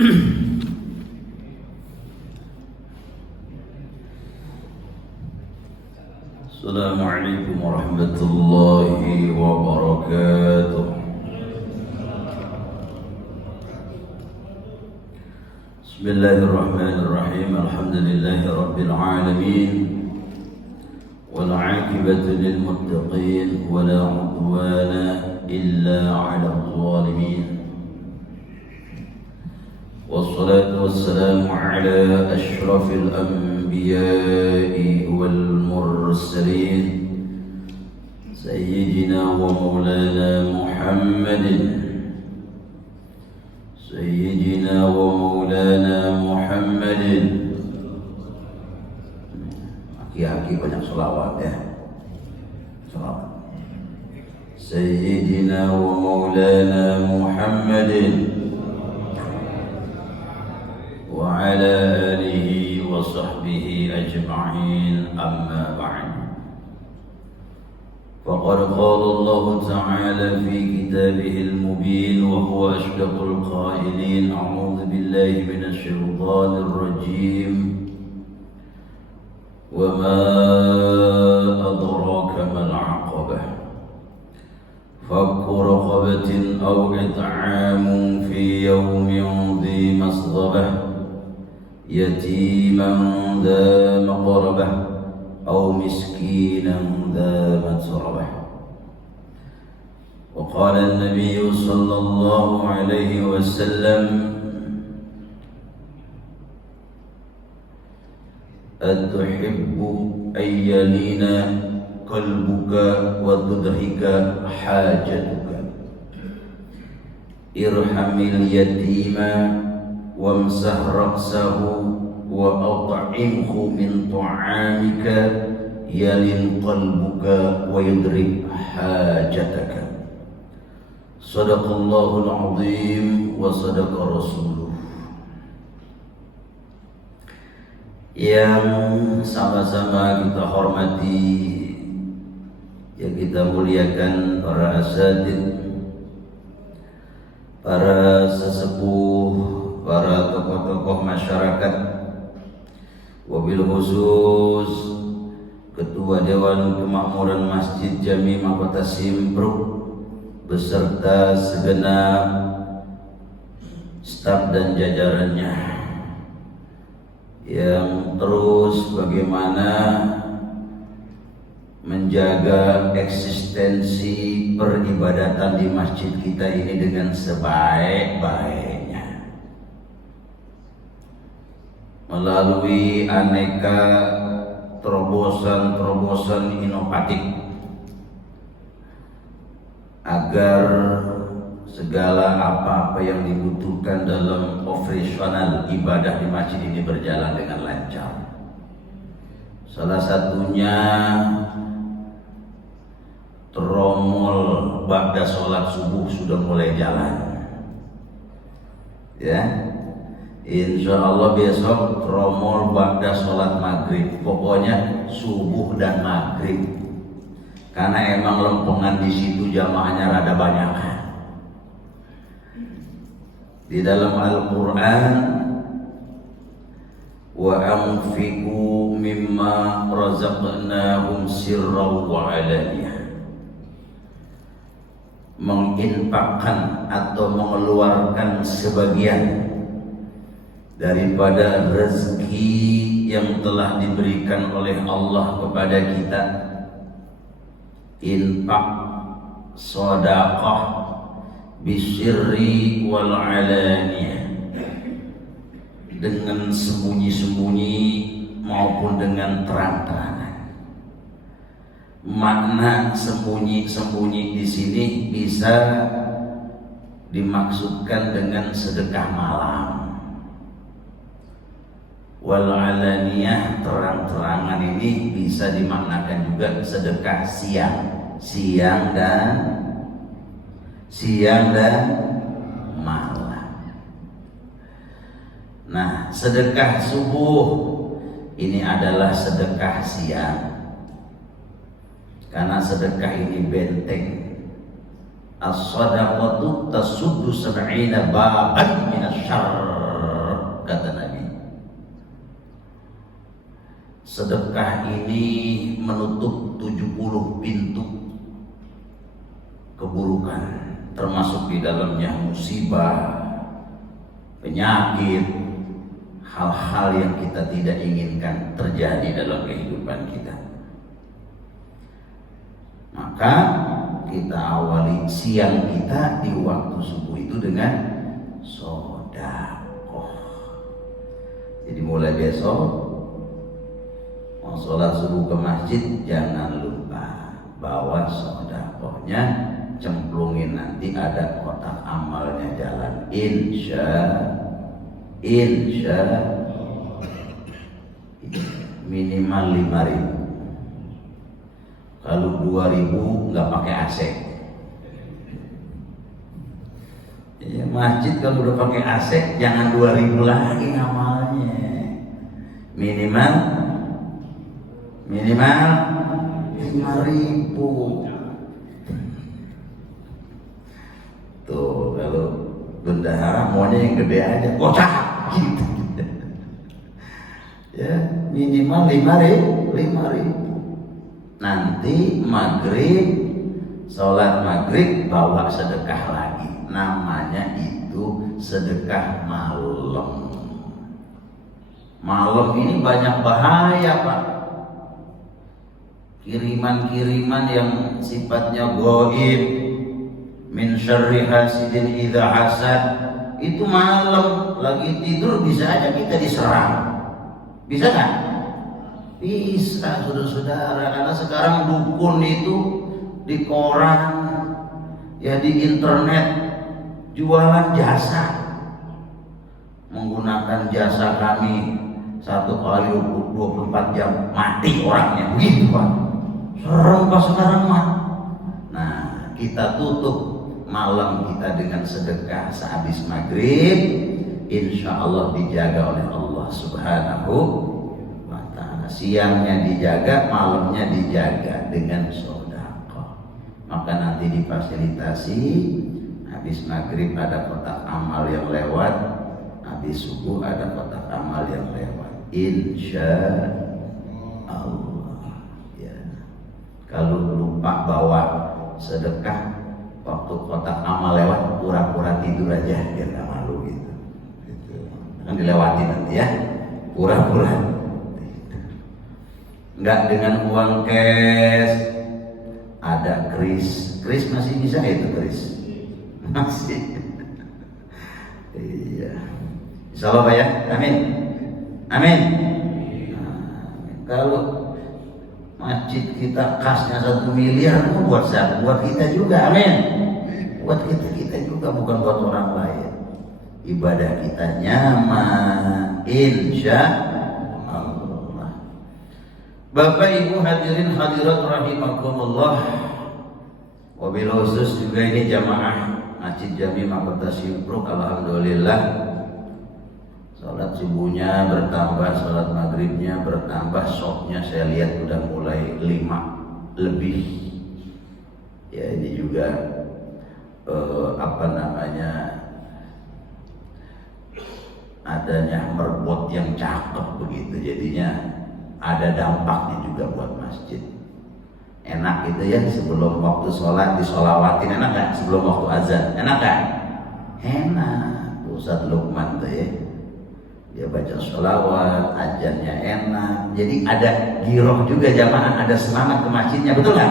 Assalamualaikum warahmatullahi wabarakatuh. Bismillahirrahmanirrahim. Alhamdulillahi rabbil alamin. Wal 'aqibatu lil muttaqin wa la 'udwana illa 'alal zalimin. Wassalatu wassalamu ala asyrafil anbiya'i wal mursalin sayyidina wa maulana Muhammadin sayyidina wa maulana Muhammadin. Aki-aki banyak sholawat ya. Sholawat. Sayyidina wa maulana Muhammadin wa ala alihi wa sahbihi ajma'in, amma ba'd. Faqad qala Allah ta'ala fi kitabihil mubin wa huwa ashdaqul qailin. A'udzu billahi minasy syaithanir rajim. Wa ma adraka mal 'aqabah. Fakku raqabatin aw it'amun fi yawmin dhi masghabah يتيما ذا مقربة أو مسكينا ذا متربة. وقال النبي صلى الله عليه وسلم أتحب أن يلين قلبك وتدرك حاجتك ارحم اليتيم وامسح رأسه وأطعمه من طعامك يلن قلبك ويدرك حاجتك. صدق الله العظيم وصدق رسوله. Yang sama-sama kita hormati, yang kita muliakan para asatidz, para sesepuh, para tokoh-tokoh masyarakat, wabil khusus Ketua Dewan Kemakmuran Masjid Jami Kota Simpruk beserta segenap staf dan jajarannya yang terus bagaimana menjaga eksistensi peribadatan di masjid kita ini dengan sebaik-baiknya melalui aneka terobosan-terobosan inovatif agar segala apa-apa yang dibutuhkan dalam operasional ibadah di masjid ini berjalan dengan lancar. Salah satunya tromol ba'da sholat subuh sudah mulai jalan, ya. Insya Allah besok tromol ba'da sholat maghrib, pokoknya subuh dan maghrib, karena emang lempengan di situ jamaahnya rada banyak. Di dalam Al-Quran, wa anfiqu mimma razaqnahum sirran wa alaniyah, menginfakkan atau mengeluarkan sebagian daripada rezeki yang telah diberikan oleh Allah kepada kita, infak, sedekah, bisirri wal alaniyah, dengan sembunyi-sembunyi maupun dengan terang-terangan. Makna sembunyi-sembunyi di sini bisa dimaksudkan dengan sedekah malam. Wal alaniyah, terang-terangan, ini bisa dimaknakan juga sedekah siang dan malam. Nah, sedekah subuh ini adalah sedekah siang, karena sedekah ini benteng. As-sadaqatu tasuddu sab'ina baban minasyarr. sedekah ini menutup 70 pintu keburukan, termasuk di dalamnya musibah, penyakit, hal-hal yang kita tidak inginkan terjadi dalam kehidupan kita. Maka kita awali siang kita di waktu subuh itu dengan sedekah. Jadi mulai besok mau sholat subuh ke masjid, jangan lupa bawa sedekahnya, cemplungin, nanti ada kotak amalnya jalan. Insya minimal 5.000. Kalau 2.000 nggak pakai AC. Ya, masjid kalau udah pakai AC jangan 2.000 lagi amalnya. Minimal 5.000. Tuh, kalau bendahara maunya yang gede aja, kocak gitu. Ya, minimal 5.000. Nanti maghrib, sholat maghrib bawa sedekah lagi. Namanya itu sedekah malam. Malam ini banyak bahaya, Pak. Kiriman-kiriman yang sifatnya gaib, min syarri hasidin idza hasad, itu malam lagi tidur bisa aja kita diserang. Bisa kan? Bisa, saudara-saudara, karena sekarang dukun itu di koran, ya di internet, jualan jasa, menggunakan jasa kami 1 kali 24 jam mati orangnya, begitu Pak. Serem Pak sekarang mah. Nah, kita tutup malam kita dengan sedekah sehabis maghrib, insya Allah dijaga oleh Allah Subhanahu wa ta'ala. Siangnya dijaga, malamnya dijaga dengan sedekah. Maka nanti difasilitasi, habis maghrib ada kotak amal yang lewat, habis subuh ada kotak amal yang lewat. Insya Allah. Ya. Kalau lupa bawa sedekah, waktu kotak amal lewat, pura-pura tidur aja biar gak malu gitu. Kan dilewati nanti ya, pura-pura. Enggak dengan uang cash, ada kris masih bisa itu kris, masih. Iya. Insyaallah Pak ya, amin. Amin. Nah, kalau masjid kita kasnya 1 miliar, buat siapa? Buat kita juga, amin. Buat kita juga, bukan buat orang lain. Ibadah kita nyaman, insya Allah. Bapak Ibu hadirin hadirat rahimakumullah. Wabil khusus juga ini jamaah Masjid Jami Mahkota Simpruk, alhamdulillah. Salat subuhnya bertambah, salat maghribnya bertambah, sopnya saya lihat udah mulai 5 lebih. Ya ini juga adanya merbot yang cakep begitu, jadinya ada dampaknya juga buat masjid. Enak gitu ya, sebelum waktu sholat disolawatin, enak kan? Sebelum waktu azan, enak kan? Enak. Ustaz Lukman tuh ya, dia baca sholawat, ajannya enak, jadi ada giroh juga jamaah, ada semangat ke masjidnya, betul nggak?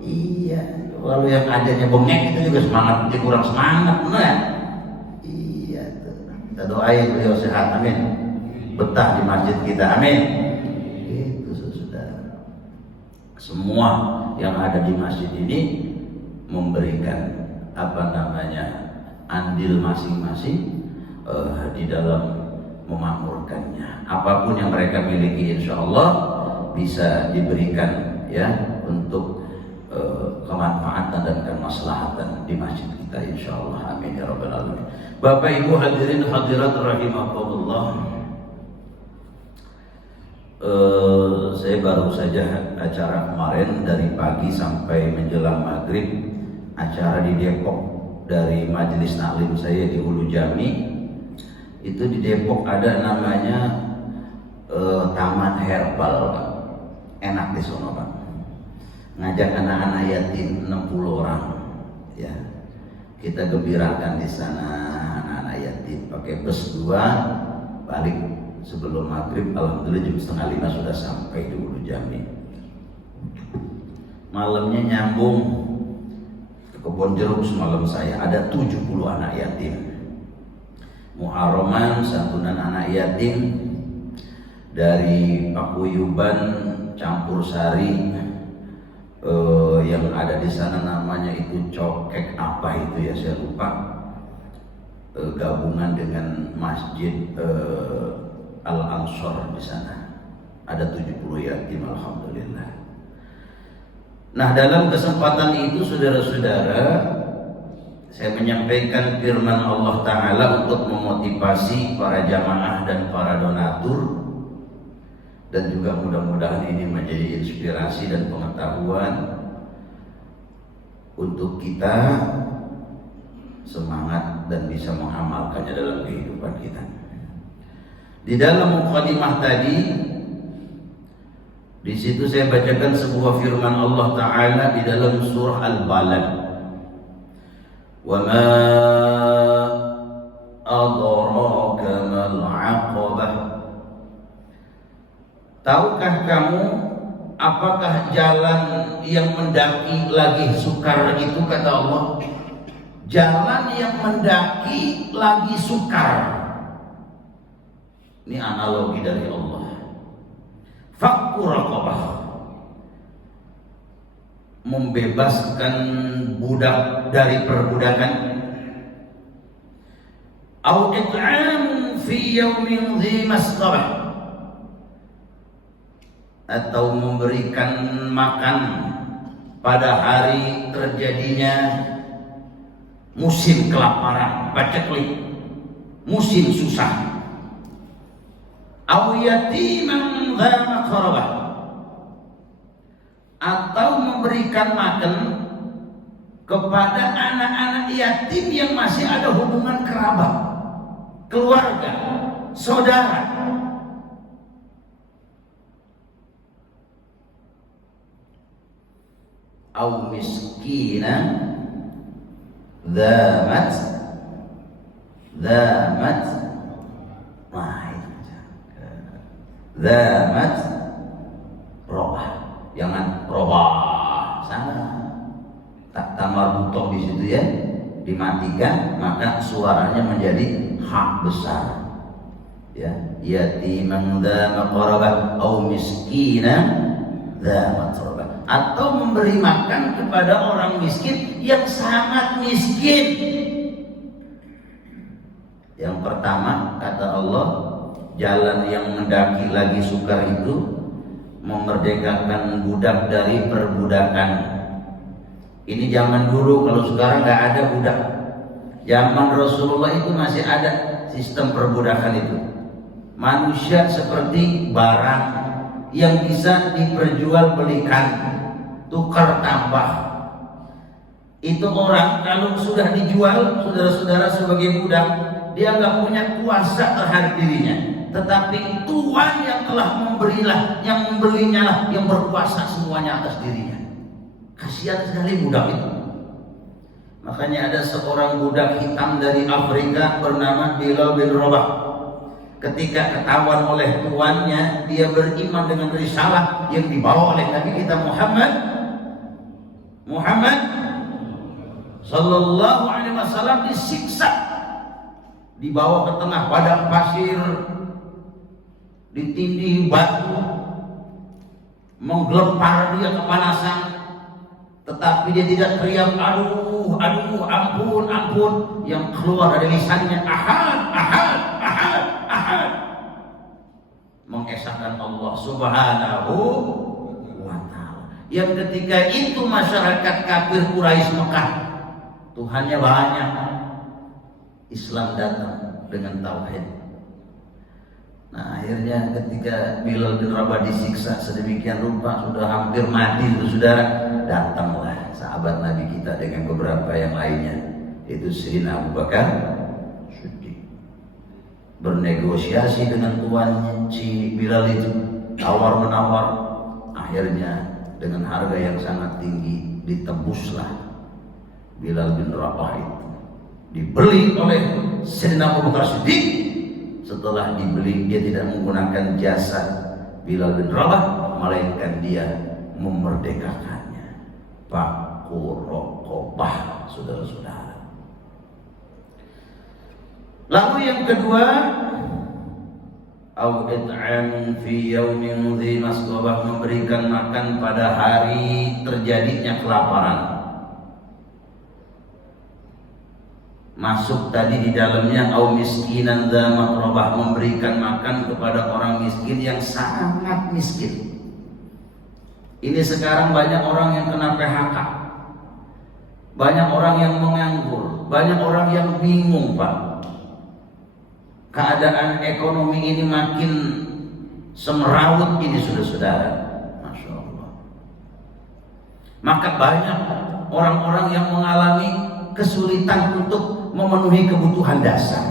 Iya, kalau yang ajannya bengek itu juga semangat, dia kurang semangat, benar? Iya tuh. Kita doain beliau sehat, amin. Betah di masjid kita, amin. Itu saudara. Semua yang ada di masjid ini memberikan andil masing-masing di dalam memakmurkannya. Apapun yang mereka miliki insya Allah bisa diberikan ya untuk kemanfaatan dan kemaslahatan di masjid kita insya Allah, amin ya rabbal alamin. Bapak Ibu hadirin hadirat rahimakumullah, saya baru saja acara kemarin dari pagi sampai menjelang maghrib, acara di Depok dari majelis taklim saya di Hulu Jami. Itu di Depok ada namanya taman herbal Pak. Enak di sono Pak. Ngajak anak-anak yatim 60 orang ya. Kita gembirakan di sana anak-anak yatim, pakai bus 2 balik sebelum maghrib. Alhamdulillah jam 4:30 sudah sampai di Ulu Jami. Malamnya nyambung ke Kebon Jeruk semalam saya, ada 70 anak yatim. Muharraman santunan anak yatim dari Pakuyuban Campur Sari, yang ada di sana namanya itu Cokek apa itu ya saya lupa, gabungan dengan Masjid Al-Ansor di sana. Ada 70 yatim alhamdulillah. Nah, dalam kesempatan itu saudara-saudara, saya menyampaikan firman Allah Ta'ala untuk memotivasi para jamaah dan para donatur, dan juga mudah-mudahan ini menjadi inspirasi dan pengetahuan untuk kita semangat dan bisa mengamalkannya dalam kehidupan kita. Di dalam mukadimah tadi, di situ saya bacakan sebuah firman Allah Ta'ala di dalam surah Al-Balad. Wa ma adraka mal 'aqabah. Tahukah kamu apakah jalan yang mendaki lagi sukar itu, kata Allah? Jalan yang mendaki lagi sukar. Ini analogi dari Allah. Fakku raqabah, membebaskan budak dari perbudakan. Au it'am fi yaumin dhi masghabah, atau memberikan makan pada hari terjadinya musim kelaparan, paceklik, musim susah. Au yatiman dha maqrabah, atau memberikan makan kepada anak-anak yatim yang masih ada hubungan kerabat, keluarga, saudara. Au miskinan dzamat dzamat robah, jangan robah sana, tak tamar butoh di situ ya, dimatikan, maka suaranya menjadi hak besar ya. Yatiman dza maqrabah au miskinan dza matrabah, atau memberi makan kepada orang miskin yang sangat miskin. Yang pertama kata Allah, jalan yang mendaki lagi sukar itu memerdekakan budak dari perbudakan. Ini zaman dulu, kalau sekarang nggak ada budak. Zaman Rasulullah itu masih ada sistem perbudakan itu. Manusia seperti barang yang bisa diperjualbelikan, tukar tambah. Itu orang kalau sudah dijual, saudara-saudara, sebagai budak, dia nggak punya kuasa terhadap dirinya. Tetapi Tuhan yang telah memberilah, yang membelinya lah, yang berkuasa semuanya atas dirinya. Kasihan sekali budak itu. Makanya ada seorang budak hitam dari Afrika bernama Bilal bin Rabah. Ketika ketahuan oleh tuannya, dia beriman dengan risalah yang dibawa oleh Nabi kita Muhammad sallallahu alaihi wasallam, disiksa, dibawa ke tengah padang pasir, ditindih batu, menggelepar dia kepanasan, tetapi dia tidak teriak aduh, ampun. Yang keluar dari lisannya ahad, mengesahkan Allah Subhanahu wa ta'ala. Yang ketika itu masyarakat kafir Quraisy Mekah, Tuhannya banyak, Islam datang dengan tauhid. Nah, akhirnya ketika Bilal bin Rabah disiksa sedemikian rupa, sudah hampir mati itu saudara, datanglah sahabat Nabi kita dengan beberapa yang lainnya, itu Sayyidina Abu Bakar Siddiq, bernegosiasi dengan tuannya. si Bilal itu tawar menawar, akhirnya dengan harga yang sangat tinggi ditebuslah Bilal bin Rabah itu, dibeli oleh Sayyidina Abu Bakar Siddiq. Setelah dibeli, dia tidak menggunakan jasa Bilal bin Rabah, melainkan dia memerdekakannya. Fakku raqabah, saudara-saudara. Lalu yang kedua, au it'amun fi yaumin dhi masghabah, memberikan makan pada hari terjadinya kelaparan. Masuk tadi di dalamnya au miskinan dha matrabah, memberikan makan kepada orang miskin yang sangat miskin. Ini sekarang banyak orang yang kena PHK, banyak orang yang menganggur, banyak orang yang bingung, Pak. Keadaan ekonomi ini makin semerawut ini, saudara-saudara. Masya Allah. Maka banyak orang-orang yang mengalami kesulitan untuk memenuhi kebutuhan dasar.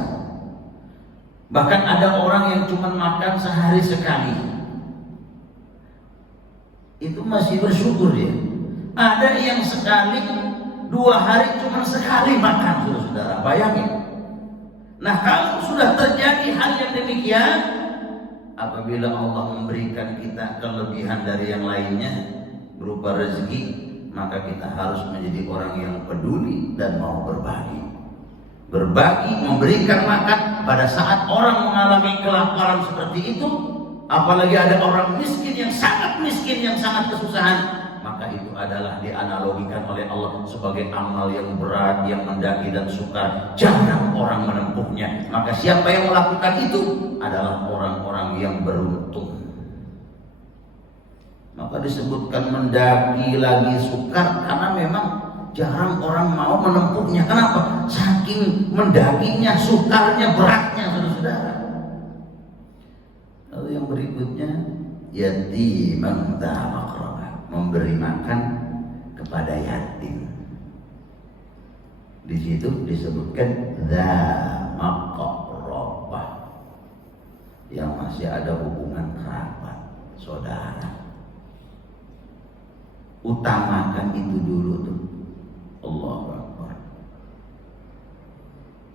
Bahkan ada orang yang cuma makan sehari sekali, itu masih bersyukur dia. Ada yang sekali 2 hari cuma sekali makan, saudara-saudara. Bayangin. Nah, kalau sudah terjadi hal yang demikian, apabila Allah memberikan kita kelebihan dari yang lainnya berupa rezeki, maka kita harus menjadi orang yang peduli dan mau berbagi. Berbagi, memberikan makan pada saat orang mengalami kelaparan seperti itu, apalagi ada orang miskin yang sangat miskin, yang sangat kesusahan, maka itu adalah dianalogikan oleh Allah sebagai amal yang berat, yang mendaki dan sukar. Jarang orang menempuhnya. Maka siapa yang melakukan itu adalah orang-orang yang beruntung. Maka disebutkan mendaki lagi sukar karena memang jarang orang mau menempuhnya. Kenapa? Saking mendakinya, sukarnya, beratnya, saudara-saudara. Lalu yang berikutnya, yatiman dha maqrabah, memberi makan kepada yatim. Di situ disebutkan dha maqrabah, yang masih ada hubungan kerabat, saudara. Utamakan itu dulu tuh. Allahu Akbar.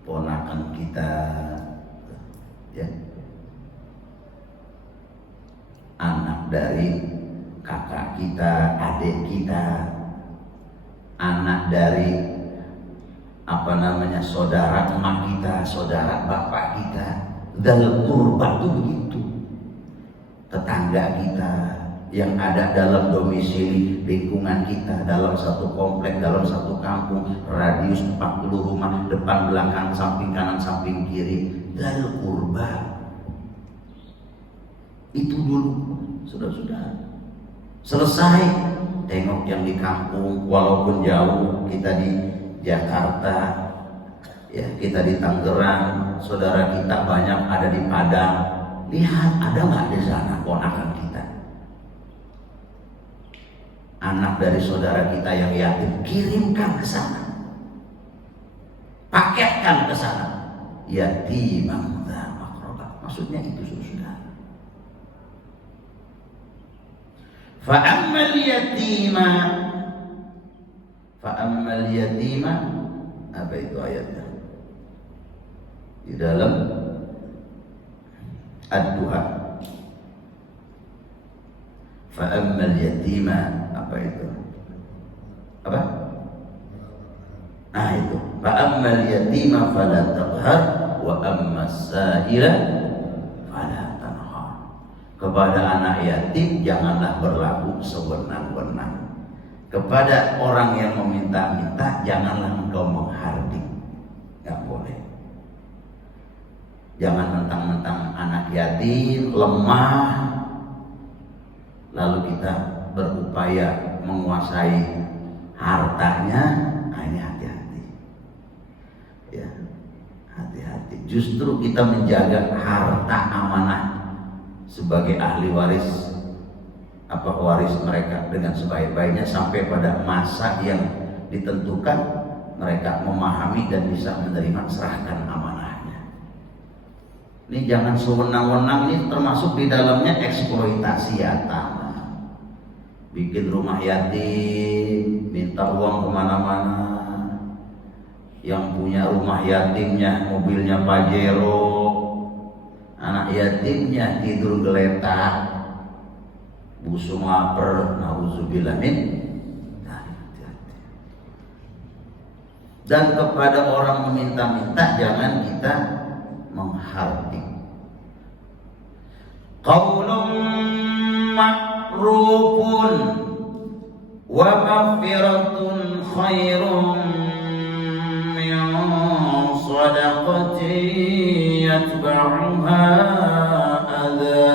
Ponakan kita, ya, anak dari kakak kita, adik kita, anak dari saudara emak kita, saudara bapak kita, dal qurba itu begitu. Tetangga kita yang ada dalam domisili lingkungan kita, dalam satu komplek, dalam satu kampung, radius 40 rumah, depan belakang, samping kanan, samping kiri, dal qurba. Itu dulu, saudara-saudara. Selesai, tengok yang di kampung, walaupun jauh, kita di Jakarta, ya, kita di Tangerang, saudara kita banyak ada di Padang. Lihat, ada nggak di sana ponakan kita, anak dari saudara kita yang yatim? Kirimkan ke sana, paketkan ke sana. Yatimam dha maqrabah, maksudnya itu, saudara. Fa'ammal yatima, apa itu ayatnya? Di dalam Ad-Duha. Fa'ammal yatima, apa itu? Apa? Nah itu. Fa'ammal yatima fala taqhar wa ammas sa'ila fala tanhar. Kepada anak yatim janganlah berlaku sewenang-wenang. Kepada orang yang meminta-minta janganlah engkau menghardik. Enggak boleh. Jangan mentang-mentang anak yatim, lemah, lalu kita berupaya menguasai hartanya. Nah, ini hati-hati, ya, hati-hati. Justru kita menjaga harta amanah sebagai ahli waris, waris mereka dengan sebaik-baiknya, sampai pada masa yang ditentukan mereka memahami dan bisa menerima, serahkan amanahnya. Ini jangan sewenang-wenang, ini termasuk di dalamnya eksploitasi yatama. Bikin rumah yatim, minta uang kemana-mana. Yang punya rumah yatimnya mobilnya Pajero, anak yatimnya tidur geletak, busung lapar, nauzubillah min. Dan kepada orang meminta-minta jangan kita menghardik. Qaulun ma'rufun wa maghfiratun khairun min shadaqatin yatba'uha adza.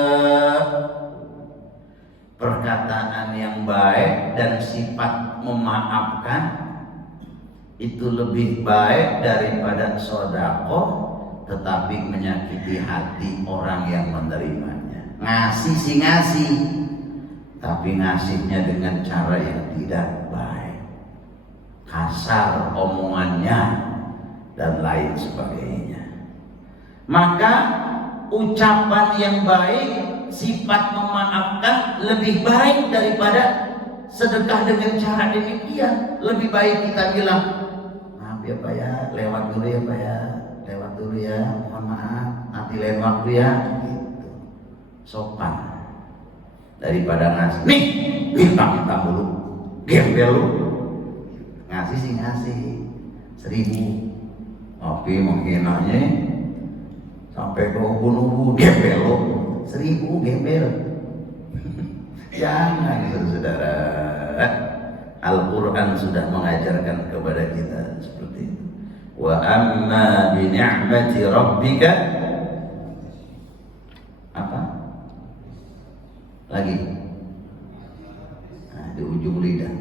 Perkataan yang baik dan sifat memaafkan itu lebih baik daripada sedekah tetapi menyakiti hati orang yang menerimanya. Ngasih sih ngasih, tapi ngasihnya dengan cara yang tidak baik, kasar omongannya dan lain sebagainya. Maka ucapan yang baik, sifat memaafkan lebih baik daripada sedekah dengan cara demikian. Lebih baik kita bilang, maaf ya Pak ya, lewat dulu ya Pak ya, lewat dulu ya, mohon maaf, nanti lain waktu ya, gitu. Sopan daripada ngasih, nih minta dulu, gembel lu. Ngasih sih ngasih 1.000, tapi menghinanya sampai ke ubun-ubun, gembel lu 1.000 gembel. Jangan saudara. Al-Quran sudah mengajarkan kepada kita seperti itu. Wa amma bi ni'mati rabbika, apa? Lagi. Nah, di ujung lidah.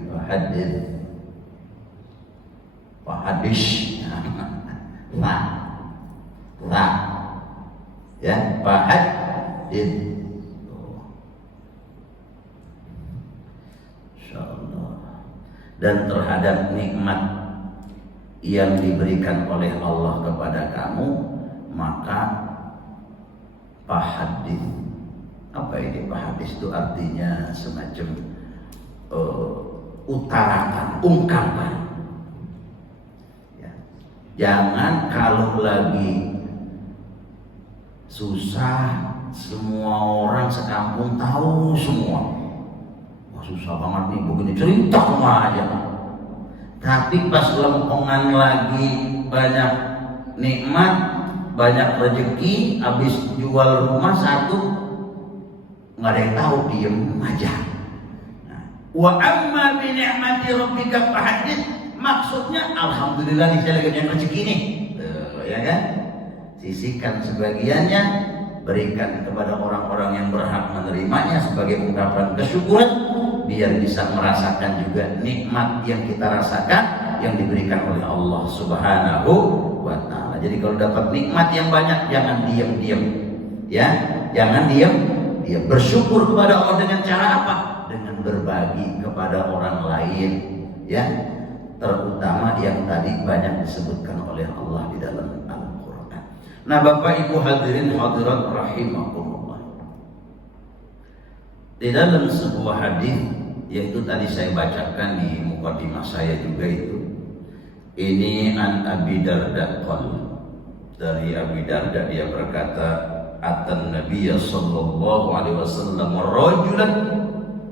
Fahadis. La. Ya, fahadis. Dan terhadap nikmat yang diberikan oleh Allah kepada kamu, maka fahadis. Apa ini fahadis? Itu artinya semacam utarakan, ungkapkan ya. Jangan kalau lagi susah semua orang sekampung tahu semua. Susah banget nih begini, cerita kemana aja. Tapi pas lempongan lagi banyak nikmat, banyak rezeki, habis jual rumah satu, nggak ada yang tahu, diem aja. Wa amma bi ni'mati rabbika fahadits, maksudnya alhamdulillah nih saya lagi punya rezeki nih, ya kan? Sisihkan sebagiannya, berikan kepada orang-orang yang berhak menerimanya sebagai ungkapan kesyukuran, biar bisa merasakan juga nikmat yang kita rasakan yang diberikan oleh Allah Subhanahu wa ta'ala. Jadi kalau dapat nikmat yang banyak, jangan diam-diam ya, jangan diam. Bersyukur kepada Allah dengan cara apa? Dengan berbagi kepada orang lain ya, terutama yang tadi banyak disebutkan oleh Allah di dalam Al-Quran. Nah Bapak Ibu hadirin hadirat rahimakumullah, di dalam sebuah hadis, yaitu tadi saya bacakan di mukadimah saya juga itu, ini an Abi Darda qol, dari Abi Darda dia berkata, atan Nabiya sallallahu alaihi wasallam rajulan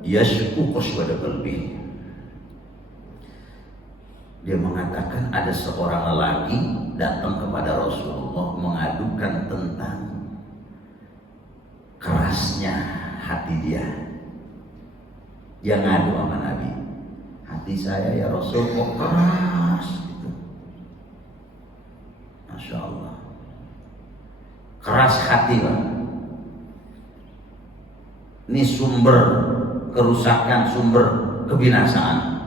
yashku qaswada qalbi. Dia mengatakan ada seorang lelaki datang kepada Rasulullah mengadukan tentang kerasnya hati dia. Dia ngadu sama Nabi, hati saya ya Rasul kok keras gitu. Masya Allah, keras hati Pak. Ini sumber kerusakan, sumber kebinasaan.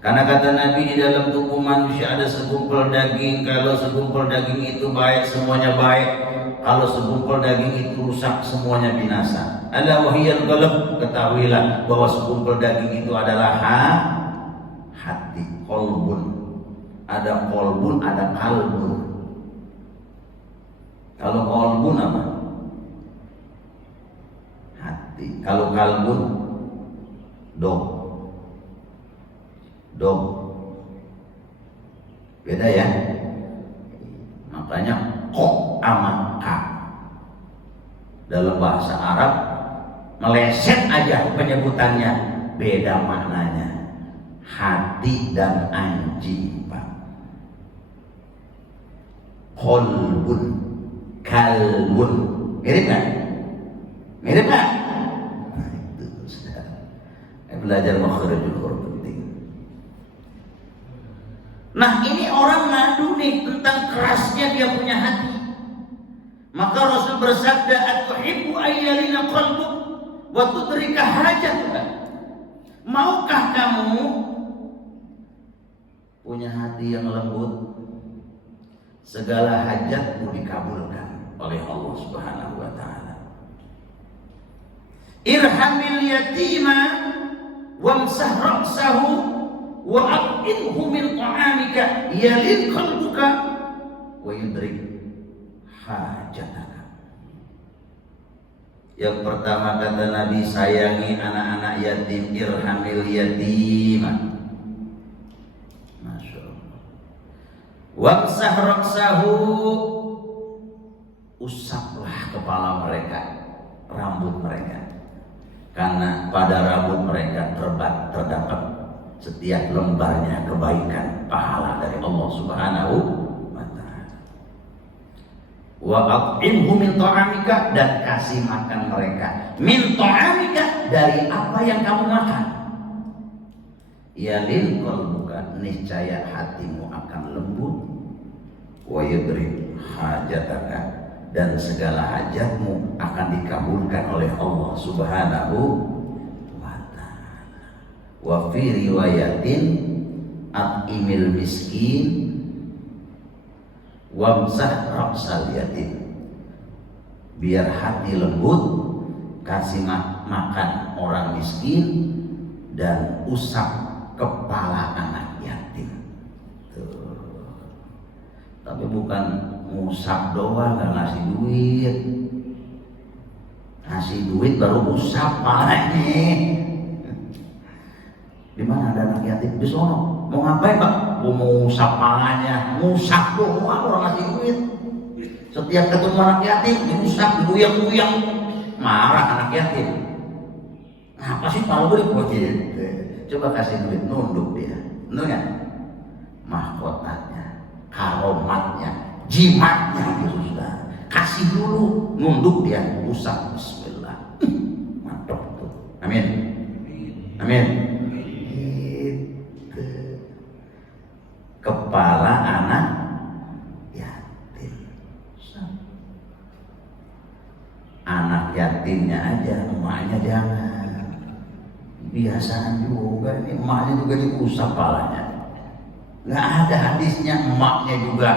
Karena kata Nabi, di dalam tubuh manusia ada segumpal daging. Kalau segumpal daging itu baik, semuanya baik. Kalau segumpal daging itu rusak, semuanya binasa. Ala wahiyal qalb, ketahuilah bahwa segumpal daging itu adalah hati, qalbun. Ada qalbun, ada qalbun. Kalau qalbun apa? Hati. Kalau kalbun dog. Beda ya. Makanya kok amat ka. Dalam bahasa Arab meleset aja penyebutannya, beda maknanya. Hati dan anjing, Pak. Qalbun, kalbun, mirip nggak? Mirip nggak? Itu sudah. Belajar makhrajul huruf penting. Nah, ini orang ngadu nih tentang kerasnya dia punya hati. Maka Rasul bersabda, "Atuhibbu ayyalina qalbuk wa tudrika hajatuka?" Maukah kamu punya hati yang lembut, segala hajatmu dikabulkan oleh Allah Subhanahu wa taala? Irhamil yatima wamsah ra'sahu wa aqilhu min ta'amika yalil qalbuka wa yudrik hajataka. Yang pertama kata Nabi, sayangi anak-anak yatim, irhamil yatima. Masya Allah. Wamsah ra'sahu, usaplah kepala mereka, rambut mereka, karena pada rambut mereka terdapat setiap lembarnya kebaikan, pahala dari Allah Subhanahu wa ta'ala. Wa at'imhu min ta'amika, dan kasih makan mereka min ta'amika, dari apa yang kamu makan. Yalil qalbuka, niscaya hatimu akan lembut. Wa yudrik hajataka, dan segala hajatmu akan dikabulkan oleh Allah Subhanahu wa ta'ala. Wa fi riwayatin at'imil miskin wamsah ra'sal yatim. Biar hati lembut, kasih makan orang miskin, dan usap kepala anak yatim. Tuh. Tapi bukan ngusap doang, gak ngasih duit. Ngasih duit baru usap palanya. Di mana ada anak yatim? Di sono. Mau ngapain, Pak? Mau ngusap palanya, ngusap doang, orang ngasih duit. Setiap ketemu anak yatim, diusap, diguyang-guyang. Marah anak yatim. Ngapa sih kalau gue begitu? Coba kasih duit, nunduk dia. Nunduk ya? Mahkotanya, karomatnya, jimatnya itu sudah. Kasih dulu, nunduk dia, usap. Bismillah. Mantap tuh. Amin. Amin. Kepala anak yatim. Anak yatimnya aja, emaknya jangan. Biasaan juga, ini emaknya juga diusap palanya. Nggak ada hadisnya emaknya juga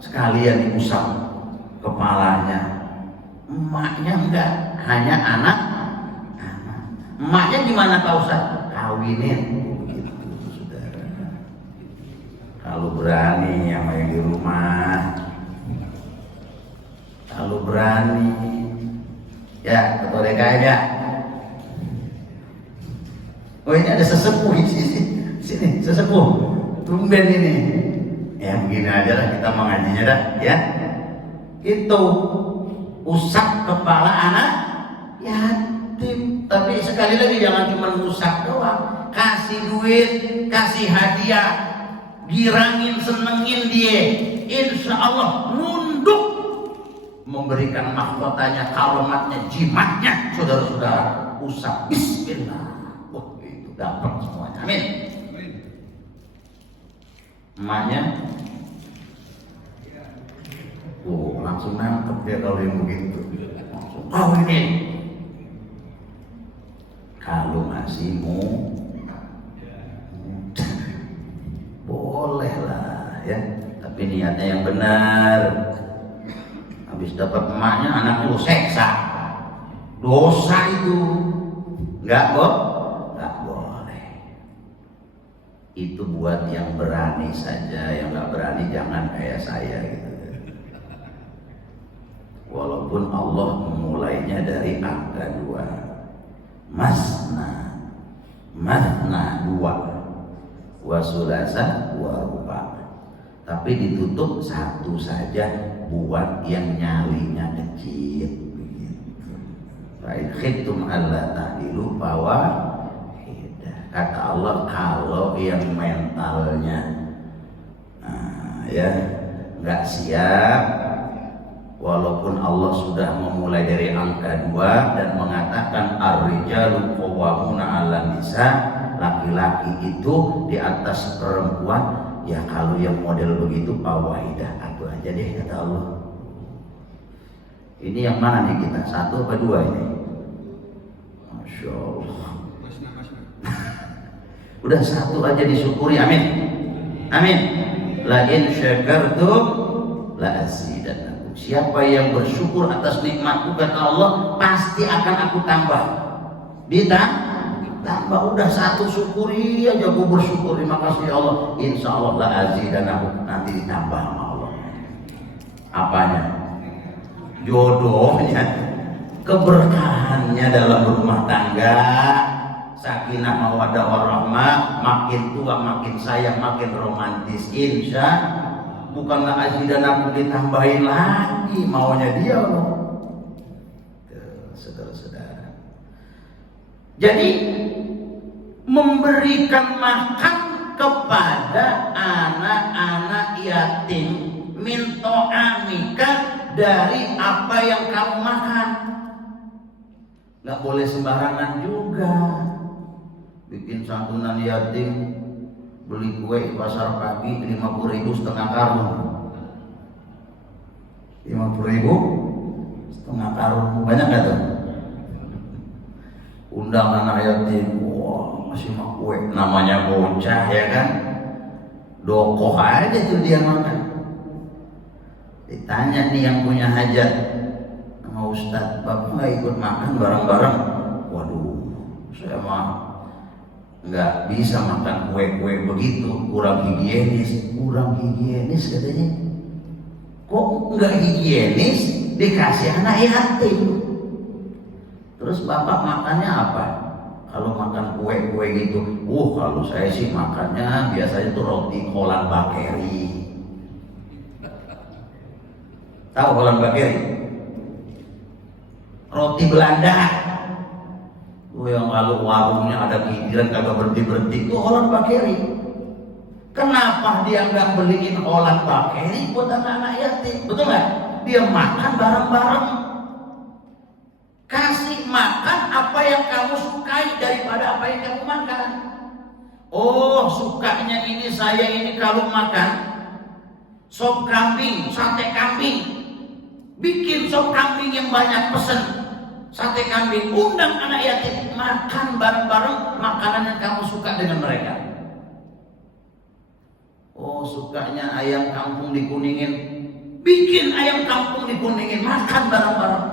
sekalian diusap kepalanya. Emaknya enggak, hanya anak. Emaknya gimana Pak Ustaz? Kawinin. Kalau berani sama yang di rumah, kalau berani, ya ketua DKM ya. Oh ini ada sesepuh di sini, sesepuh, tumben ini. Ya begini aja lah kita mengajinya dah, ya. Itu usap kepala anak yatim. Tapi sekali lagi jangan cuma usap doang, kasih duit, kasih hadiah. Girangin, senengin dia, insya Allah nunduk memberikan mahkotanya, kalimatnya, jimatnya, saudara-saudara, usap bismillah. Oh itu dapat semuanya, amin. Emaknya langsung nangkep dia kalau yang begitu, langsung ini. Kalau masih mau boleh lah ya, tapi niatnya yang benar. Habis dapat emaknya, anaknya lu seksa, dosa itu. Nggak boleh. Itu buat yang berani saja, yang nggak berani jangan kayak saya gitu. walaupun Allah memulainya dari angka 2. Masna 2, wa sulasa wa ruba. Tapi ditutup satu saja buat yang nyalinya kecil begitu. Fa in khiftum alla ta'dilu fawahidah. Kata Allah kalau yang mentalnya nggak siap, walaupun Allah sudah memulai dari angka 2 dan mengatakan ar-rijalu qawwamuna 'alan nisa, laki-laki itu di atas perempuan, ya kalau yang model begitu fawahidah, atuh aja deh kata Allah. Ini yang mana nih kita, 1 apa 2 ini? Masya Allah. Udah 1 aja disyukuri, amin. Amin. La in syakartum la azidannakum. Siapa yang bersyukur atas nikmatku kata Allah, pasti akan aku tambah. Tambah, udah 1 syukuri aja, aku bersyukur, terima kasih ya Allah. Insya Allah la azidannakum, nanti ditambah sama Allah. Apanya? Jodohnya, keberkahannya dalam rumah tangga, sakinah mawaddah warahmah, makin tua makin sayang, makin romantis. Insya bukanlah azidannakum ditambahin lagi, maunya dia loh. Saudara-saudara, jadi memberikan makan kepada anak-anak yatim min ta'amika, dari apa yang kamu makan. Nggak boleh sembarangan juga. Bikin santunan yatim, beli kue di pasar pagi 50.000 setengah karung. 50.000 setengah karung, banyak gak tuh? Undang anak yatim, wah masih mau kue, namanya bocah ya kan, dokoh aja tuh dia makan. Ditanya nih yang punya hajat sama Ustadz, bapak nggak ikut makan bareng-bareng? Waduh, saya mah nggak bisa makan kue-kue begitu, kurang higienis katanya. Kok nggak higienis dikasih anak yatim? Terus bapak makannya apa? Kalau makan kue-kue gitu, kalau saya sih makannya biasanya tuh roti Holland Bakery. Tahu Holland Bakery? Roti Belanda. Yang kalau warungnya ada gigiran kagak berhenti-berhenti, itu Holland Bakery. Kenapa dia nggak beliin Holland Bakery buat anak-anak yatim? Betul nggak? Dia makan bareng-bareng. Kasih makan apa yang kamu sukai daripada apa yang kamu makan. Oh, sukanya ini, saya ini kalau makan sop kambing, sate kambing. Bikin sop kambing yang banyak, pesen sate kambing, undang anak yatim makan bareng-bareng makanan yang kamu suka dengan mereka. Oh, sukanya ayam kampung dikuningin, bikin ayam kampung dikuningin, makan bareng-bareng.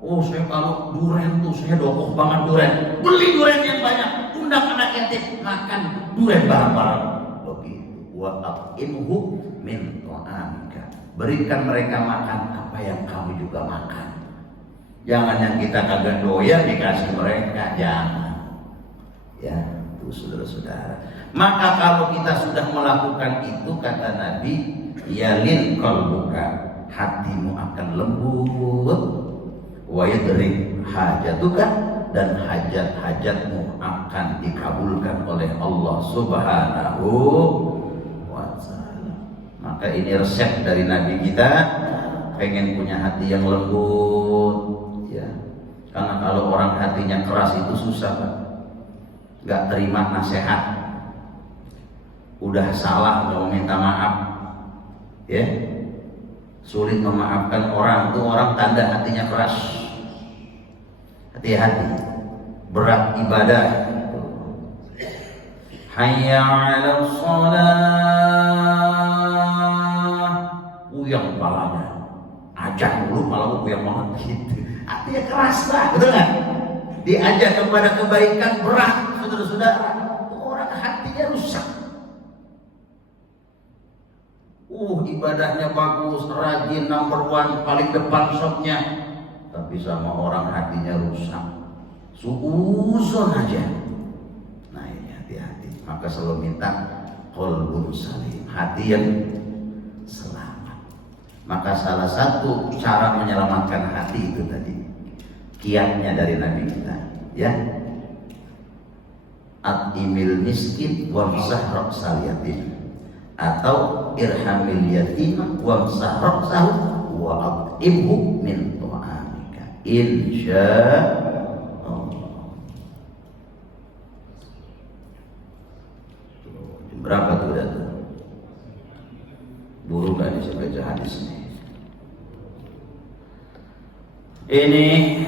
Oh, saya kalau durian tuh saya dokoh banget durian, beli durian yang banyak, undang anak yatim makan durian bareng-bareng. Begitu. Wa at'imhu min ta'amika, berikan mereka makan apa yang kamu juga makan. Jangan yang kita kagak doyan dikasih mereka, jangan. Ya, itu saudara-saudara. Maka kalau kita sudah melakukan itu, kata Nabi, yalin qalbuka, hatimu akan lembut, wa yadrik hajatuka, dan hajat-hajatmu akan dikabulkan oleh Allah Subhanahu wa ta'ala. Maka ini resep dari Nabi kita, pengen punya hati yang lembut, ya. Karena kalau orang hatinya keras itu susah, Pak. Nggak terima nasihat, udah salah nggak mau minta maaf, ya. Sulit memaafkan orang, itu orang tanda hatinya keras. Hati-hati, berat ibadah. Hayya 'alas shalah, puyeng kepalanya, ajak dulu malah puyeng banget gitu. Artinya keras lah, betul nggak? Diajak kepada kebaikan berat, saudara-saudara. Orang hatinya rusak. Ibadahnya bagus, rajin, number one, paling depan shopnya, tapi sama orang hatinya rusak, suuzon aja. Nah ini hati-hati. Maka selalu minta qalbun salim, hati yang selamat. Maka salah satu cara menyelamatkan hati itu tadi kiatnya dari Nabi kita, ya. At-imil miskin wamsah ra'sal yatim, atau irhamil yatim wamsah ra'sahu wa at'imhu min ta'amika insyaallah. Berapa tuh udah tuh? Buru gak bisa baca hadis ini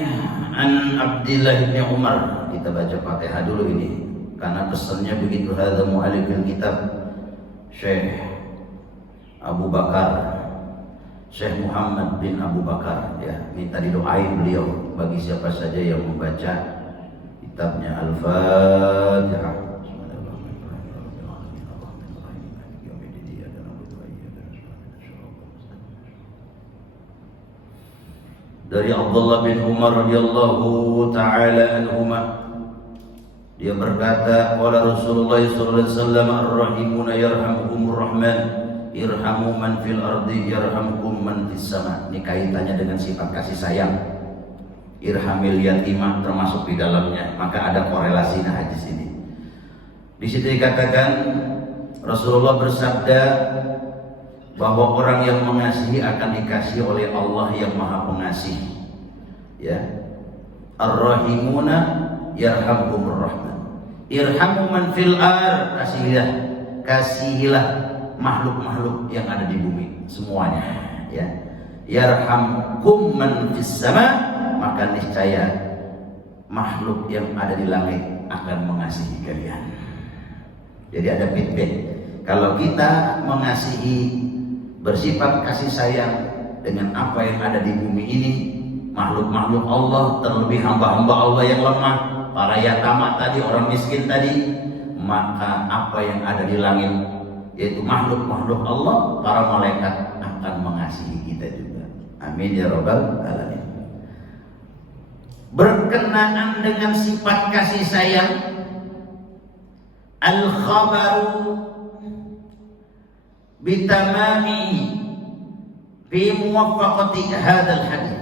an Abdillah bin Umar. Kita baca Fatihah dulu ini karena pesannya begitu. Hadza mu'allifil kitab Syekh Abu Bakar, Syekh Muhammad bin Abu Bakar, ya, minta didoain beliau bagi siapa saja yang membaca kitabnya Al-Fatihah. Dari Abdullah bin Umar radhiyallahu taala anhuma, dia berkata, qala Rasulullah sallallahu alaihi wasallam, ar-rahimuna yarhamuhumur rahman, irhamu man fil ardi yarhamkum man fis sama. Ini kaitannya dengan sifat kasih sayang. Irhamil yatimah termasuk di dalamnya, maka ada korelasinya hadis ini. Di situ dikatakan Rasulullah bersabda bahwa orang yang mengasihi akan dikasihi oleh Allah yang Maha Pengasih. Ya, ar-rahimuna yarhamkumur rahman, irhamu man fil ar, kasihilah makhluk-makhluk yang ada di bumi semuanya, ya. Yarhamkum man fis sama, maka niscaya makhluk yang ada di langit akan mengasihi kalian. Jadi ada feedback. Kalau kita mengasihi, bersifat kasih sayang dengan apa yang ada di bumi ini, makhluk-makhluk Allah, terlebih hamba-hamba Allah yang lemah, para yatama tadi, orang miskin tadi, maka apa yang ada di langit, yaitu makhluk-makhluk Allah, para malaikat akan mengasihi kita juga. Amin ya rabbal alamin. Berkenaan dengan sifat kasih sayang, al-khabaru bitamami fi muwaffaqati hadzal hadis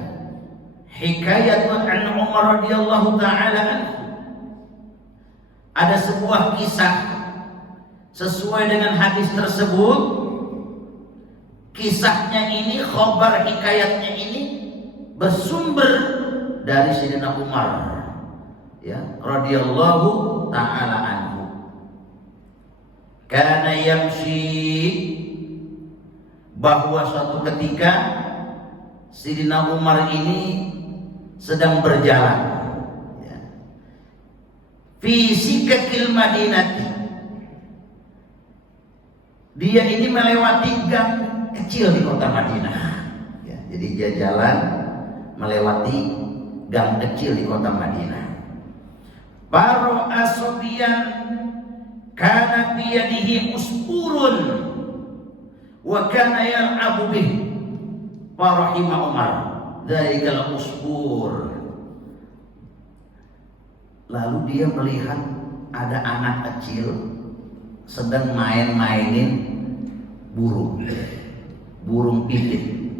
hikayatun an Umar radhiyallahu taala anhu. Ada sebuah kisah sesuai dengan hadis tersebut. Kisahnya ini, khabar hikayatnya ini bersumber dari Sayyidina Umar, ya, radhiyallahu taala anhu. Kana yamshi, bahwa suatu ketika Sayyidina Umar ini sedang berjalan, ya, fi sikakil Madinati, dia ini melewati gang kecil di kota Madinah, ya, jadi dia jalan melewati gang kecil di kota Madinah. Para asobian kana biyadihi usburun wa kana yal'abu bih, farahima Umar dzalikal usbur. Lalu dia melihat ada anak kecil sedang main-mainin burung pipit,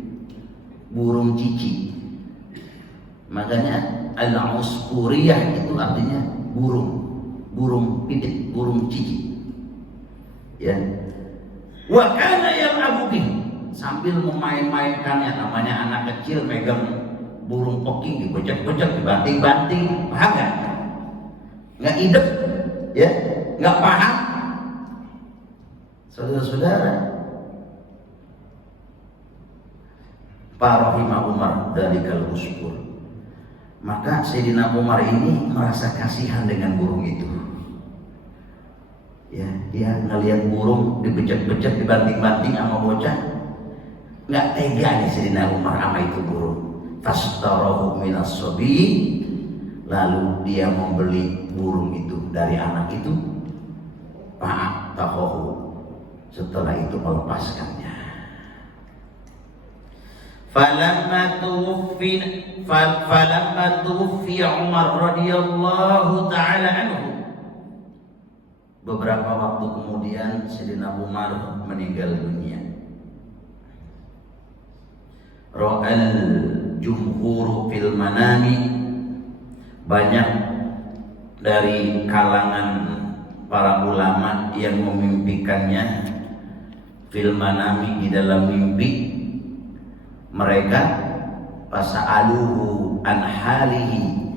burung cici. Makanya al-usburiyah itu artinya burung pipit, burung cici, ya. Wa kana yal'abu bih, sambil memain-mainkannya. Namanya anak kecil megang burung poking, dibejek-bejek, dibanting-banting, paham gak? Nggak idep, ya, nggak paham. Saudara-saudara, Farahima Umar dzalikal usbur, maka Sayyidina Umar ini merasa kasihan dengan burung itu. Ya, dia ngelihat burung dibejek-bejek, dibanting-banting sama bocah, nggak tega nih Sayyidina Umar sama itu burung. Fastarahu minas sabi, lalu dia membeli burung itu dari anak itu. Fa'atahu, setelah itu melepaskannya. Falamma tuwfi Umar radhiyallahu taala anhu. Beberapa waktu kemudian Sayyidina Umar meninggal dunia. Ra'al jumhur fil manami, banyak dari kalangan para ulama yang memimpikannya fil manami, di dalam mimpi. Mereka fasa'aluhu an halihi,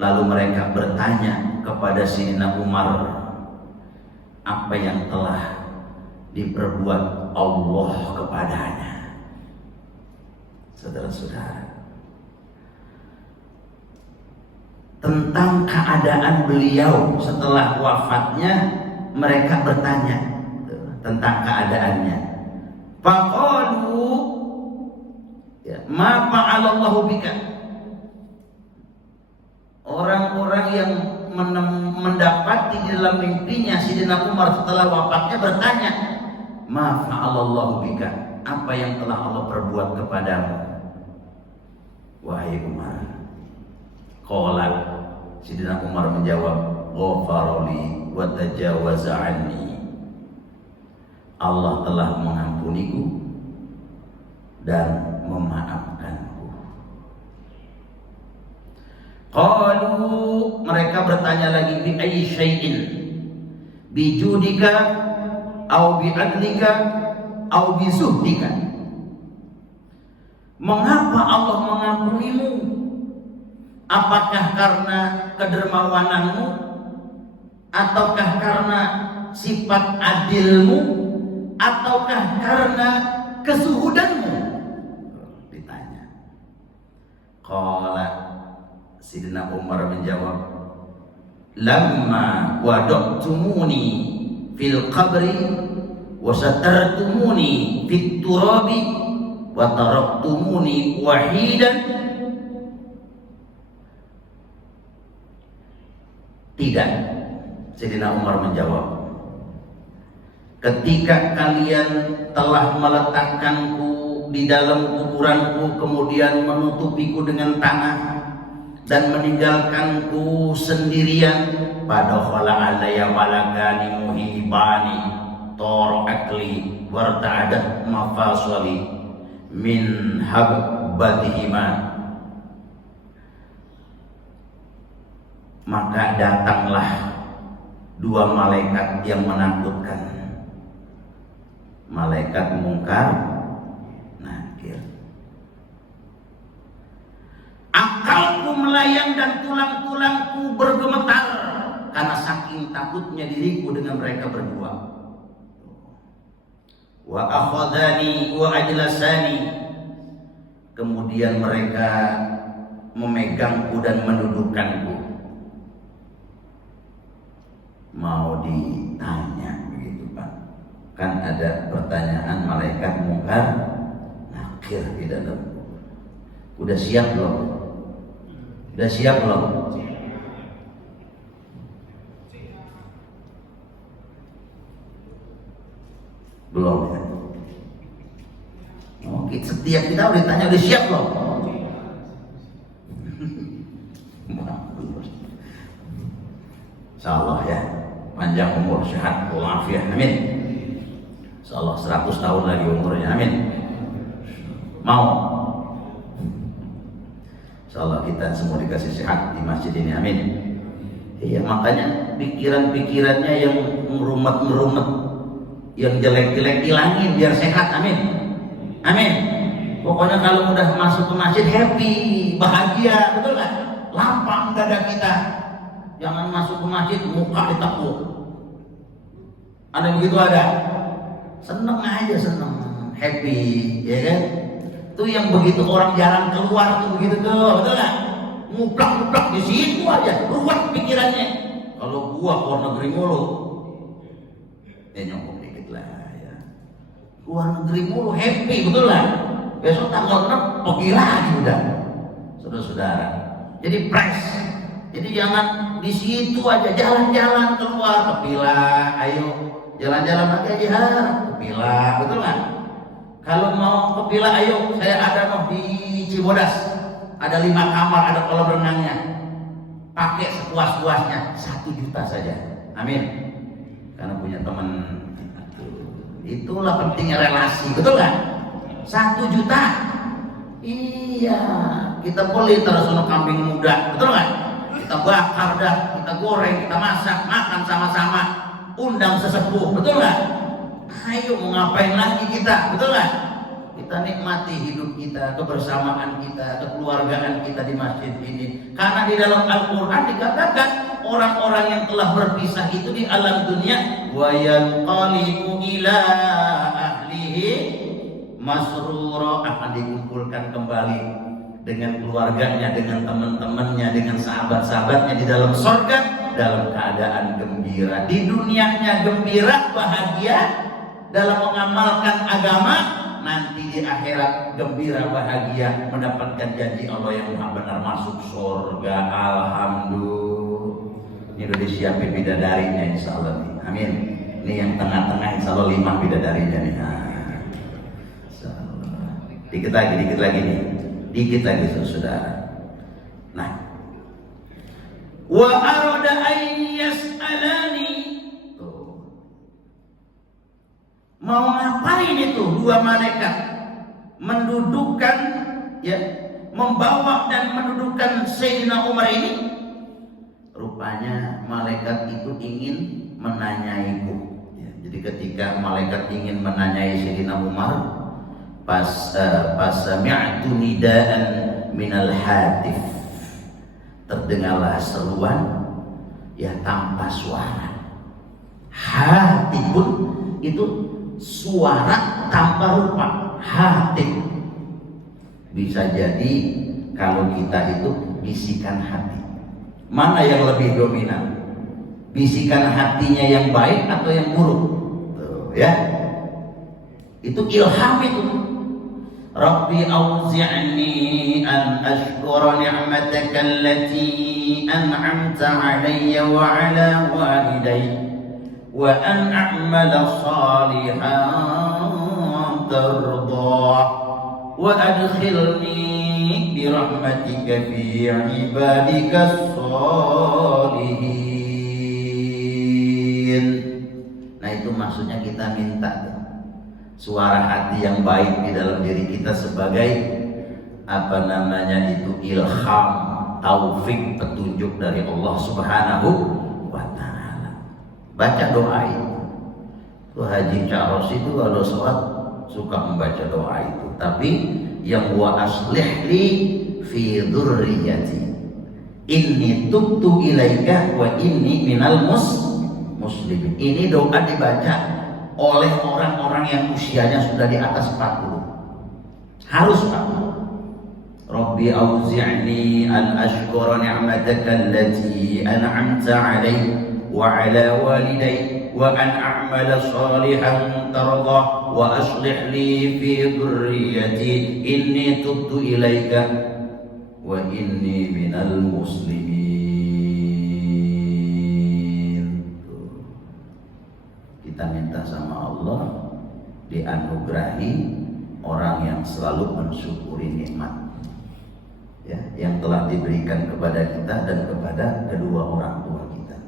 lalu mereka bertanya kepada Sayyidina Umar apa yang telah diperbuat Allah kepadanya. Saudara-saudara, tentang keadaan beliau setelah wafatnya, mereka bertanya tentang keadaannya. Faqalu ma fa'alallahu bika. Orang-orang yang mendapati di dalam mimpinya Sayyidina Umar setelah wafatnya bertanya, ma fa'alallahu bika, apa yang telah Allah perbuat kepadamu wahai Umar? Qala, Sayyidina Umar menjawab, ghafarali wa tajawaza anni, Allah telah mengampuniku dan memaafkanku. Qalu, mereka bertanya lagi, bi ayyi syai'in, bi judika au bi adlika au bi zuhdika. Mengapa Allah mengampunimu? Apakah karena kedermawananmu, ataukah karena sifat adilmu, ataukah karena kesuhudanmu? Ditanya. Qala, Sayyidina Umar menjawab, lamma wada'tumuni fil qabri wa satartumuni fit turabi wa taraktumuni wahidan. Tidak, Sayyidina Umar menjawab, ketika kalian telah meletakkanku di dalam kuburanku, kemudian menutupiku dengan tanah dan meninggalkanku sendirian, pada khala alaya malakani muhibani toro akli warta'adat mafaswali min habbatihima, maka datanglah dua malaikat yang menakutkan, malaikat Munkar Nakir. Akalku melayang dan tulang-tulangku bergemetar karena saking takutnya diriku dengan mereka berdua. Wa akhadani wa ajlasani, kemudian mereka memegangku dan mendudukkanku. Mau ditanya begitu Pak, kan ada pertanyaan malaikat Munkar Nakir di dalam. Udah siap belum? Udah siap belum? Belum ya? Oke, setiap kita udah ditanya udah siap belum? Insyaallah ya, panjang umur, sehat walafiat, amin. Insyaallah 100 tahun lagi umurnya, amin. Mau? Insyaallah kita semua dikasih sehat di masjid ini, amin. Iya, makanya pikiran-pikirannya yang merumet-merumet, yang jelek-jelek hilangin biar sehat, amin. Amin. Pokoknya kalau udah masuk ke masjid happy, bahagia, betul kan? Lapang dada kita. Jangan masuk ke masjid muka ditekuk. Ada begitu ada? Seneng aja, seneng, happy, ya kan? Itu yang begitu orang jarang keluar tuh begitu tuh, betul nggak? Muplak-muplak di situ aja, luas pikirannya. Kalau gua keluar negeri mulu, ya nyongkok dikit lah ya. Keluar negeri mulu happy, betul nggak? Besok tanggal 6 pergi lagi udah, saudara-saudara. Jadi fresh. Jadi jangan di situ aja, jalan-jalan keluar ke Pila, ayo jalan-jalan lagi aja ke Pila, betul nggak? Kalau mau ke villa, ayo, saya ada noh di Cibodas, ada 5 kamar, ada kolam renangnya, pakai sepuas-puasnya, 1 juta saja. Amin. Karena punya teman. Itulah pentingnya relasi, betul nggak? 1 juta. Iya, kita beli terus kambing muda, betul nggak? Kita bakar dah, kita goreng, kita masak, makan sama-sama, undang sesepuh, betul nggak? Ayo, mau ngapain lagi kita, betul nggak? Kita nikmati hidup kita, kebersamaan kita, kekeluargaan kita di masjid ini. Karena di dalam Al-Quran dikatakan orang-orang yang telah berpisah itu di alam dunia, wa yanqalibu ila ahlihi masrura, akan dikumpulkan kembali dengan keluarganya, dengan teman-temannya, dengan sahabat-sahabatnya di dalam surga dalam keadaan gembira. Di dunianya gembira, bahagia dalam mengamalkan agama, nanti di akhirat gembira, bahagia mendapatkan janji Allah yang maha benar, masuk surga. Alhamdulillah. Ini udah disiapin bidadarinya insyaallah nih. Amin. Ini yang tengah-tengah insyaallah 5 bidadarinya nih. Dikit lagi nih. Dikit lagi saudara. Nah, wa arada an yas'alani, mau ngapain itu 2 malaikat mendudukkan, ya, membawa dan mendudukkan Sayyidina Umar ini? Rupanya malaikat itu ingin menanyaiku, ya. Jadi ketika malaikat ingin menanyai Sayyidina Umar, pas sami'tu nidaan minal hatif, terdengarlah seruan, ya, tanpa suara. Hatif pun itu suara tanpa rupa. Hatif bisa jadi kalau kita itu bisikan hati. Mana yang lebih dominan? Bisikan hatinya yang baik atau yang buruk? Tuh, ya. Itu ilham itu. Rabbi auzi'ni an ashkura ni'mataka allati an'amta 'alayya wa 'ala walidayya wa an a'mala salihan tardah wa adkhilni bi rahmatika fi 'ibadika shalihin. Nah, itu maksudnya kita minta suara hati yang baik di dalam diri kita sebagai itu ilham, taufik, petunjuk dari Allah Subhanahu wa ta'ala. Baca doa itu. Tuh Haji Ca'ros itu kalau sholat suka membaca doa itu. Tapi yang wa aslih li fi dzurriyyati inni tubtu ilaika wa inni minal muslimin. Ini doa dibaca oleh orang-orang yang usianya sudah di atas 40. Harus 40. Rabbi auzi'ni an ashkura ni'mataka allati an'amta 'alayya wa 'ala walidayya wa an a'mala salihan tardah wa aslih li fi dhurriyyati inni tubtu ilaika wa inni minal muslimin. Kita minta sama Allah dianugerahi orang yang selalu mensyukuri nikmat, ya, yang telah diberikan kepada kita dan kepada kedua orang tua kita.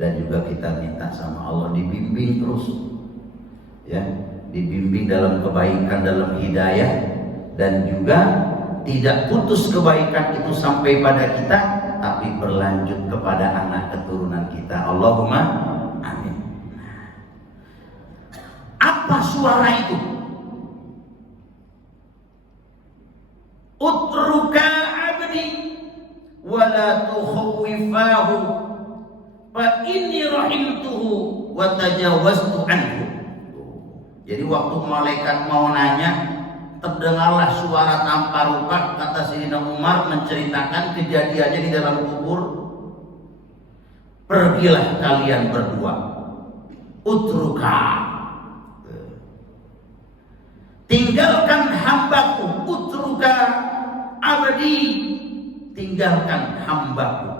Dan juga kita minta sama Allah dibimbing terus, ya, dibimbing dalam kebaikan, dalam hidayah, dan juga tidak putus kebaikan itu sampai pada kita, tapi berlanjut kepada anak keturunan kita. Allahumma amin. Apa suara itu? Utruka abdi wala tukhawwifahu fa inni rahimtuhu wa tajawaztu anhu. Jadi waktu malaikat mau nanya, terdengarlah suara tanpa rupa, kata Sayyidina Umar menceritakan kejadiannya di dalam kubur. Pergilah kalian berdua, utruka, tinggalkan hambaku, utruka abdi, tinggalkan hambaku,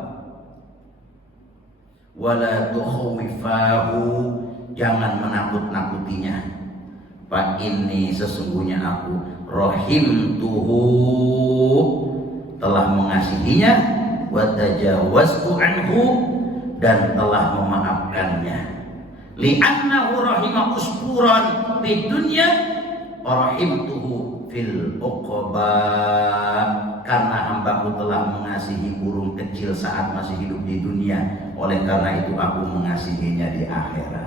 wala tukhawwifahu, jangan menakut-nakutinya. Fa inni sesungguhnya aku rahimtuhu telah mengasihinya, wa tajawaztu anhu dan telah memaafkannya. Li'annahu rahima usfuran fid dunya wa rahimtuhu fil uqba, karena hambaku telah mengasihi burung kecil saat masih hidup di dunia, oleh karena itu aku mengasihinya di akhirat.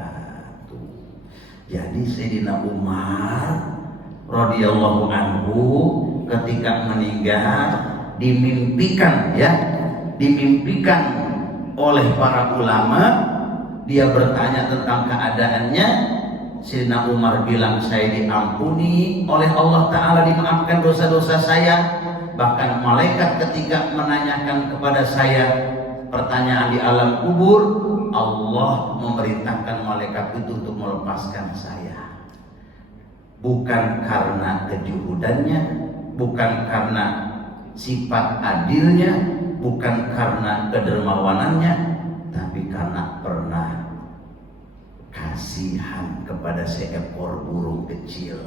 Jadi Sayyidina Umar radhiyallahu anhu ketika meninggal dimimpikan oleh para ulama, dia bertanya tentang keadaannya. Sayyidina Umar bilang, saya diampuni oleh Allah Ta'ala, dimaafkan dosa-dosa saya. Bahkan malaikat ketika menanyakan kepada saya pertanyaan di alam kubur, Allah memerintahkan malaikat itu untuk melepaskan saya. Bukan karena kejuhudannya, bukan karena sifat adilnya, bukan karena kedermawanannya, tapi karena pernah kasihan kepada seekor burung kecil.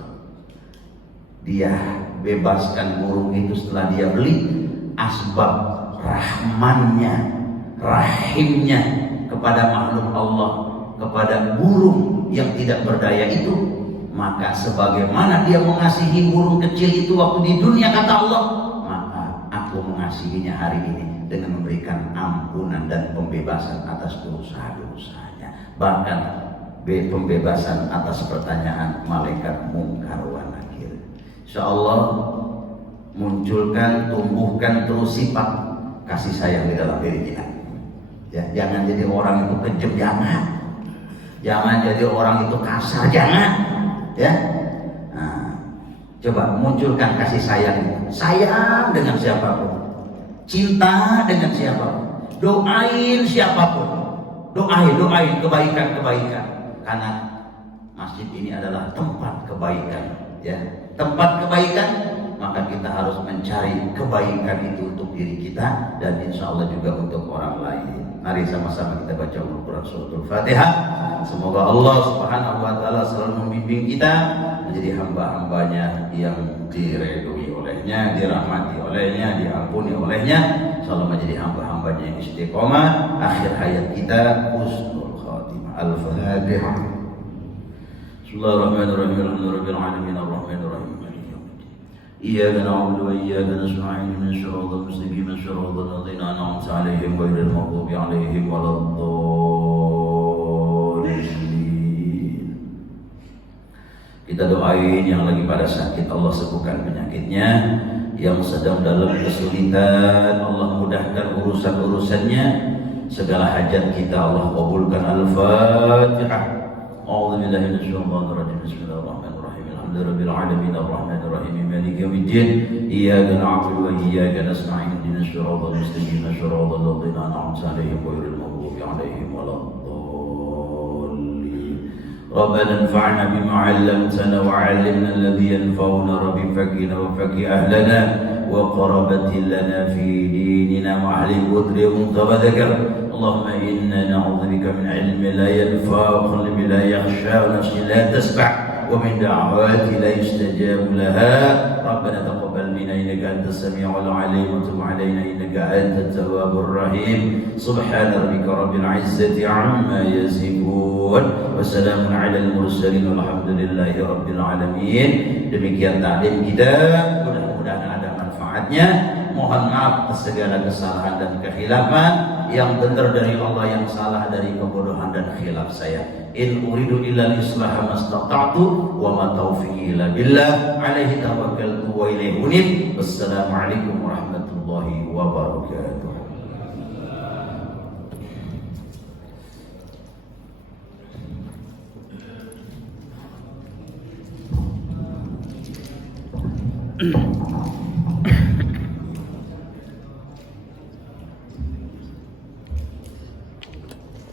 Dia bebaskan burung itu setelah dia beli, asbab rahmannya, rahimnya kepada makhluk Allah, kepada burung yang tidak berdaya itu. Maka sebagaimana dia mengasihi burung kecil itu waktu di dunia, kata Allah, maka aku mengasihinya hari ini dengan memberikan ampunan dan pembebasan atas dosa-dosanya. Bahkan pembebasan atas pertanyaan malaikat mungkar wa nakir. Insyaallah munculkan, tumbuhkan terus sifat kasih sayang di dalam diri kita. Ya, jangan jadi orang itu kejam, jangan jadi orang itu kasar, jangan. Ya, nah, coba munculkan kasih sayang dengan siapapun, cinta dengan siapapun, doain siapapun, doain kebaikan, karena masjid ini adalah tempat kebaikan, ya, tempat kebaikan. Maka kita harus mencari kebaikan itu untuk diri kita dan insya Allah juga untuk orang lain. Mari sama-sama kita baca Al-Quran Suratul Fatihah. Semoga Allah Subhanahu wa Ta'ala selalu membimbing kita menjadi hamba-hambanya yang diridhoi olehnya, dirahmati olehnya, diampuni olehnya, selalu menjadi hamba-hambanya yang istiqomah. Akhir hayat kita husnul khatimah. Al-Fatihah. Bismillahirrahmanirrahim. Alhamdulillahirabbil alamin arrahmanir rahim. إياك نعبد وإياك نستعين من الصراط المستقيم صراط الذين أنعمت عليهم غير المغضوب عليهم ولا الضالين. Kita doain yang lagi pada sakit, Allah sembuhkan penyakitnya. Yang sedang dalam kesulitan, Allah mudahkan urusan-urusannya. Segala hajat kita Allah kabulkan. Al-Fatihah. A'udzu billahi minasyaitonir rajim. Bismillahirrahmanirrahim. Rabbil alamin arrahmanir rahim maliki yaumiddin iyyaka na'budu wa iyyaka nasta'in ihdinas siratal mustaqim siratal ladzina an'amta 'alaihim ghairil maghdubi 'alaihim waladdallin. Rabbana anfa'na bima 'allamtana wa 'allimna alladhi yanfa'una rabbi fakina wa faqih ahlana wa qarabatin lana fi dinina wa ahli qudri muntabadakar. Allahumma inna na'udzubika min 'ilmin la yanfa' wa qalbin la yakhsha wa nafsin la tasba' ومن دعوات لا يستجاب لها. ربنا تقبل منا إنك أنت السميع العليم وتب علينا إنك أنت التواب الرحيم. سبحان ربك رب العزة عما يصفون وسلام على المرسلين والحمد لله رب العالمين. Demikian taklim kita, mudah-mudahan ada manfaatnya. Mohon maaf atas segala kesalahan dan kekhilafan. Yang benar dari Allah, yang salah dari kebodohan dan khilaf saya. In uridu illa al-islah mastata'tu wa ma taufiqi illa billah alaihi tawakkaltu wa ilaihi unib. Wassalamualaikum warahmatullahi wabarakatuh.